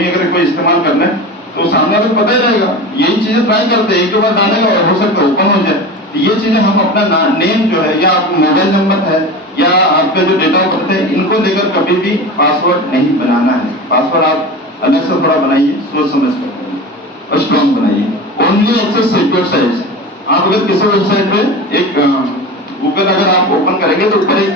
कोई अगर कोई इस्तेमाल कर ले तो सामने वाले को पता ही रहेगा। यही चीजें ट्राई करते हैं, एक दो बार डालेगा और हो सकता है ओपन हो जाए। तो ये चीजें हम अपना नेम जो है या आपका मोबाइल नंबर है या आपका जो डेटा ऑफ बर्थ है, इनको लेकर कभी भी पासवर्ड नहीं बनाना है। पासवर्ड आप अलग से थोड़ा बनाइए, सोच समझ कर और स्ट्रॉन्ग बनाइए। Only access secure sites. आप अगर किसी वेबसाइट पे एक गूगल अगर आप ओपन करेंगे तो ऊपर एक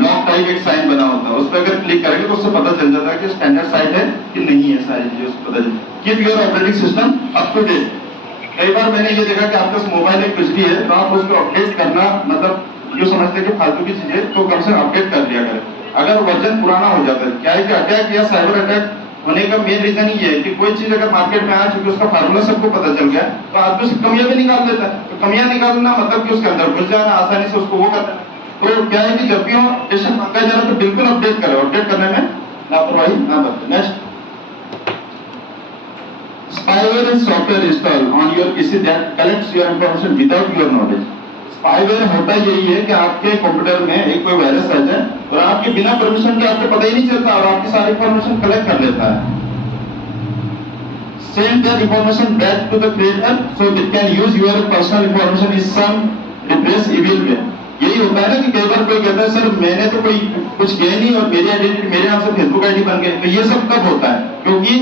लॉक टाइप एक साइन बना होता है, उस पर अगर क्लिक करेंगे तो उससे पता चल जाता है कि स्टैंडर्ड साइट है कि नहीं है। सारी चीजें उसको पता चल। Keep your operating system up to date. कई बार मैंने ये देखा कि आपके मोबाइल में कुछ भी है तो आप उसको अपडेट करना, मतलब जो समझते हैं कि फालतू की चीजें, तो कम से कम अपडेट कर दिया करें। अगर वर्जन पुराना हो जाता है, क्या है कि अटैक या साइबर अटैक होने का मेन रीजन ही है कि कोई चीज अगर मार्केट में आ चुकी है, उसका फार्मूला सबको पता चल गया, तो आदमी उसकी कमियां भी निकाल देता है। तो कमियां निकालना मतलब कि उसके अंदर घुस जाना, आसानी से उसको वो करना। तो क्या है कि जब भी हो टेंशन मांगा जा रहा तो बिल्कुल अपडेट करें, अपडेट करने में लापरवाही ना बरतें। Next, spyware is software installed on your PC that collects your information without your knowledge। Spyware होता यही है कि आपके कंप्यूटर में एक कोई वायरस आ जाए और आपके बिना परमिशन के आपको पता ही नहीं चलता और आपकी सारी इंफॉर्मेशन कलेक्ट कर लेता है। Send that information back to the creator so it can use your personal information in some repress evil way। यही होता है ना कि कई बार कोई कहता है सर मैंने तो कोई कुछ किया नहीं और मेरी आइडेंटिटी मेरे नाम से फेसबुक आईडी बन गई। तो ये सब कब होता है? क्योंकि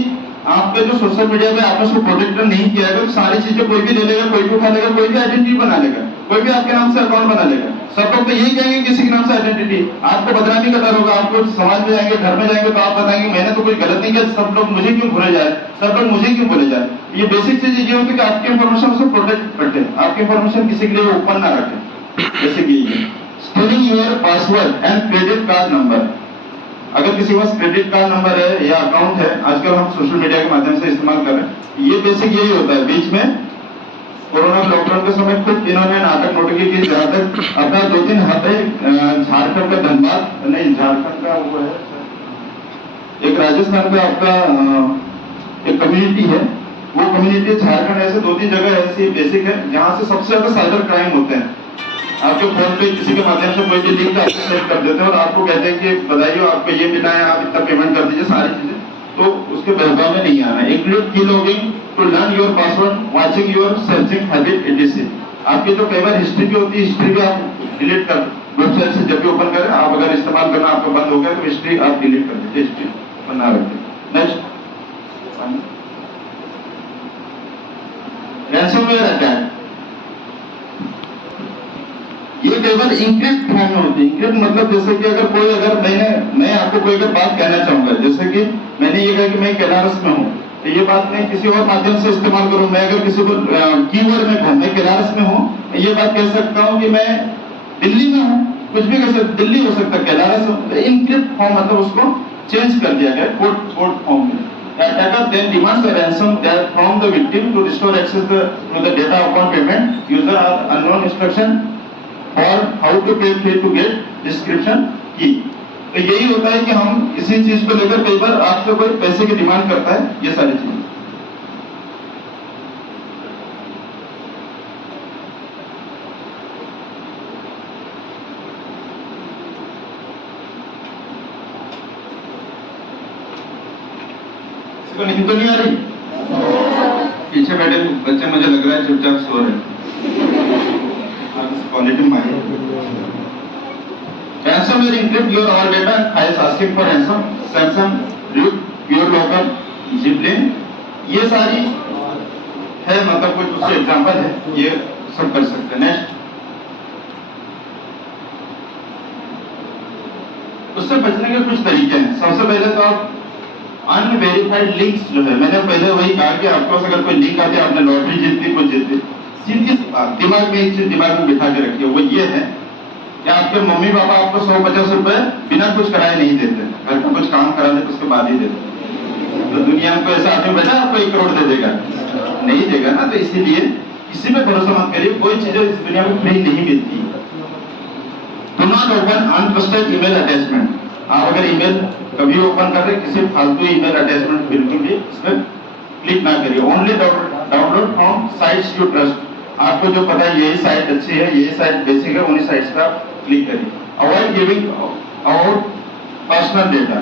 आपके जो सोशल मीडिया पे आपने उसको प्रोटेक्टर नहीं किया है, तो सारी चीजें कोई भी ले लेगा, कोई भी उठा लेगा, कोई भी आइडेंटिटी बना लेगा, कोई भी आपके नाम से अकाउंट बना लेगा। सब लोग तो यही कहेंगे किसी के नाम से आइडेंटिटी। आपको बदनामी का डर होगा, आपको समाज में जाएंगे, घर में जाएंगे तो आप बताएंगे मैंने तो कोई गलत नहीं किया, सब लोग मुझे क्यों भूले जाए, सब लोग मुझे क्यों भूले जाए। ये बेसिक चीज ये होती है कि आपकी इंफॉर्मेशन उसको प्रोटेक्ट करते हैं, आपकी इंफॉर्मेशन किसी के लिए ओपन ना रखें। जैसे कि storing your password and credit card number. अगर किसी के पास क्रेडिट कार्ड नंबर है या अकाउंट है, आजकल हम सोशल मीडिया के माध्यम से इस्तेमाल कर रहे हैं, ये बेसिक यही होता है। बीच में कोरोना लॉकडाउन के समय खुद इन्होंने नाटक नोटकी की, जहाँ तक अपना 2-3 हफ्ते झारखंड का धनबाद, नहीं झारखंड का वो है, एक राजस्थान का आपका एक कम्युनिटी है, वो कम्युनिटी झारखंड, ऐसे 2-3 जगह ऐसी बेसिक है जहाँ से सबसे ज्यादा साइबर क्राइम होते हैं। आपके फोन पे किसी के माध्यम से कोई भी लिंक आपको सेंड कर देते हैं और आपको कहते हैं कि बताइए आपको ये मिला है, आप इतना पेमेंट कर दीजिए, सारी चीजें। तो उसके बहकाव में नहीं आना है। Include key logging to learn your password, watching your searching habit etc। आपकी जो कई बार हिस्ट्री भी होती है, हिस्ट्री भी आप डिलीट कर वेबसाइट से जब भी ओपन करें, आप अगर इस्तेमाल करना आपका बंद हो गया तो हिस्ट्री आप डिलीट कर दीजिए, हिस्ट्री बना रखें। Next, ransomware attack. ये कई बार इंक्रिप्ट फॉर्म में होती है। इंक्रिप्ट मतलब जैसे कि अगर मैं आपको कोई अगर बात कहना चाहूंगा, जैसे कि मैंने ये कहा कि मैं कैलारस में हूँ, तो ये बात मैं किसी और माध्यम से इस्तेमाल करूँ। मैं अगर किसी को कीवर्ड में कहूँ मैं कैलारस में हूँ, ये बात कह सकता हूँ कि मैं दिल्ली में हूँ, कुछ भी कह सकता, दिल्ली हो सकता है, कैलारस हो। तो इंक्रिप्ट फॉर्म मतलब उसको चेंज कर दिया गया कोड फॉर्म में। The attacker then demands a ransom that from the victim to restore access to the data upon payment. User are unknown instruction और हाउ टू पे टू गेट डिस्क्रिप्शन की। तो यही होता है कि हम इसी चीज को लेकर कई बार आपसे कोई पैसे की डिमांड करता है, ये सारी चीजें। इसको नींद तो नहीं आ रही? पीछे बैठे बच्चे मुझे लग रहा है चुपचाप सो रहे हैं। Quality mind. Ransomware encrypt your all data and files asking for ransom. Samsung, Root, PureLocker, Zipline, ये सारी है, मतलब कुछ उससे एग्जांपल है, ये सब कर सकते हैं। नेक्स्ट, उससे बचने के कुछ तरीके हैं। सबसे पहले तो आप अनवेरिफाइड लिंक्स जो है, मैंने पहले वही कहा कि आपको अगर कोई लिंक आती है, आपने लॉटरी जीती, कुछ जीती, सीधी दिमाग में एक चीज दिमाग में बिठा के रखिए, वो ये है कि आपके मम्मी पापा आपको 150 रुपए बिना कुछ कराए नहीं देते, घर का कुछ काम करा दे उसके बाद ही देते। तो दुनिया में कोई ऐसा आदमी बचा आपको 1 करोड़ दे देगा? नहीं देगा ना। तो इसीलिए किसी पे भरोसा मत करिए, कोई चीजें इस दुनिया में फ्री नहीं मिलती। Do not open untrusted email attachment. आप अगर ईमेल कभी ओपन कर रहे, किसी फालतू ईमेल अटैचमेंट बिल्कुल भी इसमें क्लिक ना करिए। Only download from sites you trust. आपको जो पता है यही साइट अच्छी है, यही साइट बेसिक है, उन्हीं साइट्स पर आप क्लिक करिए। Avoid giving out personal data.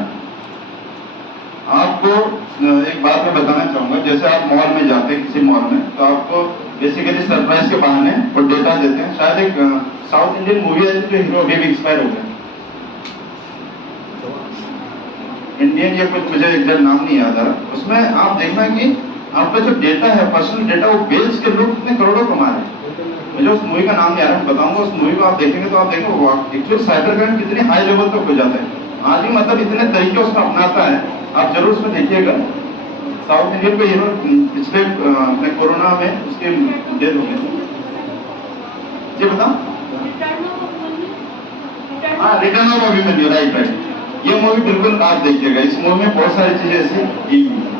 आपको एक बात मैं बताना चाहूँगा, जैसे आप मॉल में जाते हैं किसी मॉल में, तो आपको बेसिकली सरप्राइज के बहाने और डेटा देते हैं। शायद एक साउथ इंडियन मूवी है जो हीरो अभी भी एक्सपायर हो गया, इंडियन या कुछ, मुझे एग्जैक्ट नाम नहीं याद आ रहा। उसमें आप देखना कि आपका जो डेटा है, पर्सनल डेटा, वो बेच के लोग कितने करोड़ों कमा रहे हैं। मुझे उस मूवी का नाम नहीं आ रहा, मैं बताऊंगा। उस मूवी को आप देखेंगे तो आप देखेंगे एक्चुअली साइबर क्राइम कितने हाई लेवल तक हो जाता है। आज भी मतलब इतने तरीके उसका अपनाता है, आप जरूर उसमें देखिएगा। साउथ इंडियन को हीरो पिछले अपने कोरोना में उसके डेथ हो गई। जी बताओ। हाँ, return of Abhimanyu, right right. ये मूवी बिल्कुल आप देखिएगा। इस मूवी में बहुत सारी चीजें ऐसी की हुई हैं।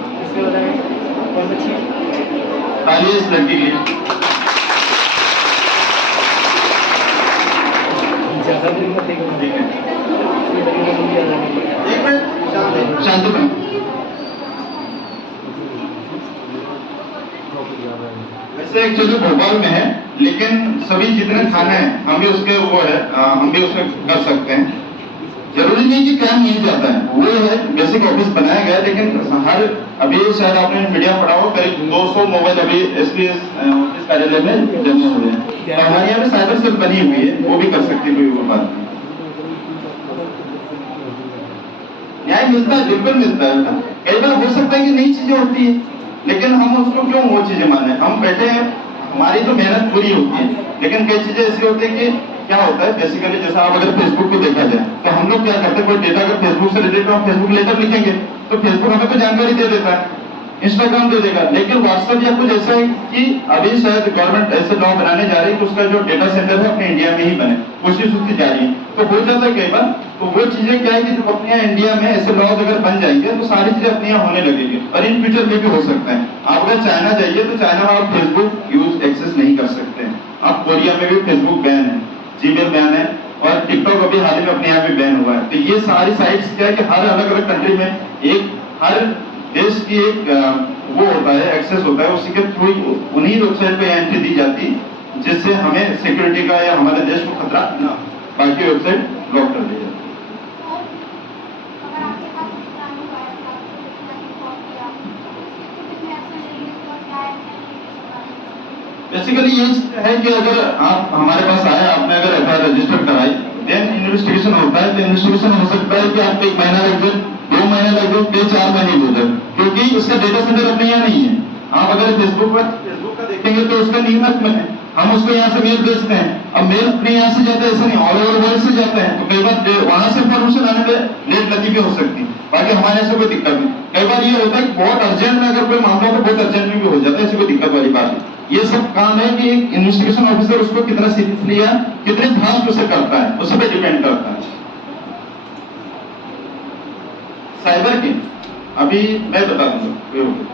तालियां इस लड़की के लिए। ठीक है, एक मिनट शांति में। वैसे एक्चुअली भोपाल में है, लेकिन सभी जितने थाने हैं हम भी उसके वो है, हम भी उसमें कर सकते हैं। जरूरी नहीं कि काम नहीं जाता है, वो है बेसिक ऑफिस बनाया गया है। लेकिन हर अभी शायद आपने मीडिया पढ़ा हो, करीब 200 मोबाइल अभी एसपीएस ऑफिस कार्यालय में जमे हुए हैं। तो हमारे यहाँ पे साइबर सेल बनी हुई है, वो भी कर सकती है, कोई वो बात नहीं। न्याय मिलता है, बिल्कुल मिलता है। कई बार हो सकता है कि नई चीजें होती है, लेकिन हम उसको क्यों वो चीजें माने। हम बैठे हैं, हमारी तो मेहनत पूरी होती है, लेकिन कई चीजें ऐसी होती है कि क्या होता है बेसिकली, जैसा आप अगर फेसबुक को देखा जाए तो हम लोग क्या करते हैं, कोई डेटा अगर फेसबुक से रिलेटेड हम फेसबुक लेटर लिखेंगे तो फेसबुक हमें तो जानकारी दे देता है, इंस्टाग्राम दे देगा। लेकिन व्हाट्सएप या कुछ ऐसा है कि अभी शायद गवर्नमेंट ऐसे लॉ बनाने जा रही है कि उसका जो डेटा सेंटर है अपने इंडिया में ही बने, कोशिश उसकी जा रही है। तो हो जाता है कई बार, तो वो चीजें क्या है कि जब अपने यहाँ इंडिया में ऐसे लॉज अगर बन जाएंगे तो सारी चीजें अपने यहाँ होने लगेगी, और इन फ्यूचर में भी हो सकता है। आप अगर चाइना जाइए तो चाइना में आप फेसबुक यूज एक्सेस नहीं कर सकते हैं। आप कोरिया में भी फेसबुक बैन है, जीमेल बैन है, और टिकटॉक अभी हाल ही में अपने यहाँ भी बैन हुआ है। तो ये सारी साइट्स क्या है कि हर अलग अलग कंट्री में एक, हर देश की एक वो होता है, एक्सेस होता है, उसी के थ्रू उन्हीं वेबसाइट पे एंट्री दी जाती है, जिससे हमें सिक्योरिटी का या हमारे देश को खतरा ना, बाकी वेबसाइट ब्लॉक कर दी जाती है। बेसिकली ये है कि अगर आप हमारे पास आए, आपने अगर एफआईआर रजिस्टर कराई, देन इन्वेस्टिगेशन होता है। तो इन्वेस्टिगेशन हो सकता है कि आपको 1 महीना लग जाए, 2 महीने लग जाए, 4 महीने हो जाए, क्योंकि उसका डेटा सेंटर अपने यहाँ नहीं है। आप अगर फेसबुक का देखेंगे तो उसका न्यूयॉर्क में है, हम उसको यहाँ से मेल भेजते हैं। अब मेल अपने यहाँ से जाता है, ऐसा नहीं, ऑल ओवर वर्ल्ड से जाता है। तो कई बार वहां से इंफॉर्मेशन आने में लेट लगी भी हो सकती है, बाकी हमारे ऐसे कोई दिक्कत नहीं। कई बार ये होता है कि बहुत अर्जेंट में अगर कोई मामला हो तो बहुत अर्जेंट में भी हो जाता है, ऐसी कोई दिक्कत वाली बात नहीं। ये सब काम है कि एक इन्वेस्टिगेशन ऑफिसर उसको कितना सीरियसली या कितने फास्ट उसे करता है, उस पर डिपेंड करता है। साइबर की अभी मैं बता दूंगा।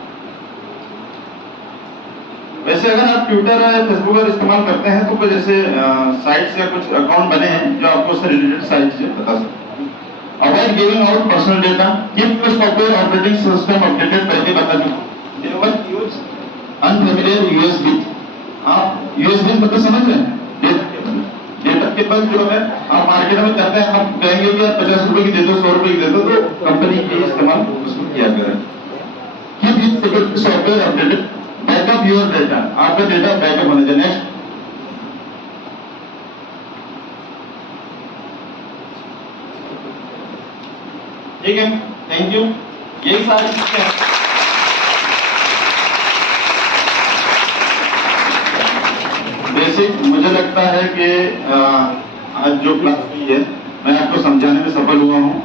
वैसे अगर आप ट्विटर या फेसबुक का इस्तेमाल करते हैं तो कुछ जैसे साइट्स या कुछ अकाउंट बने हैं जो आपको उससे रिलेटेड सारी चीजें बता सकते हैं। Avoid giving out personal data, keep your software operating system updated, पहले बता चुका। Never use unfamiliar USB. आप यूएसबी मतलब समझ रहे हैं, डेटा के पास जो है आप मार्केट में जाते हैं, आप कहेंगे कि आप 50 रुपए की दे दो, 100 रुपए की दे दो, तो कंपनी के इस्तेमाल उसको किया करें। Keep your security software updated, backup your data, आपका डेटा बैकअप होना चाहिए। नेक्स्ट, ठीक है, थैंक यू। यही सारी चीजें हैं। बेसिक मुझे लगता है कि आज जो क्लास हुई है मैं आपको समझाने में सफल हुआ हूँ।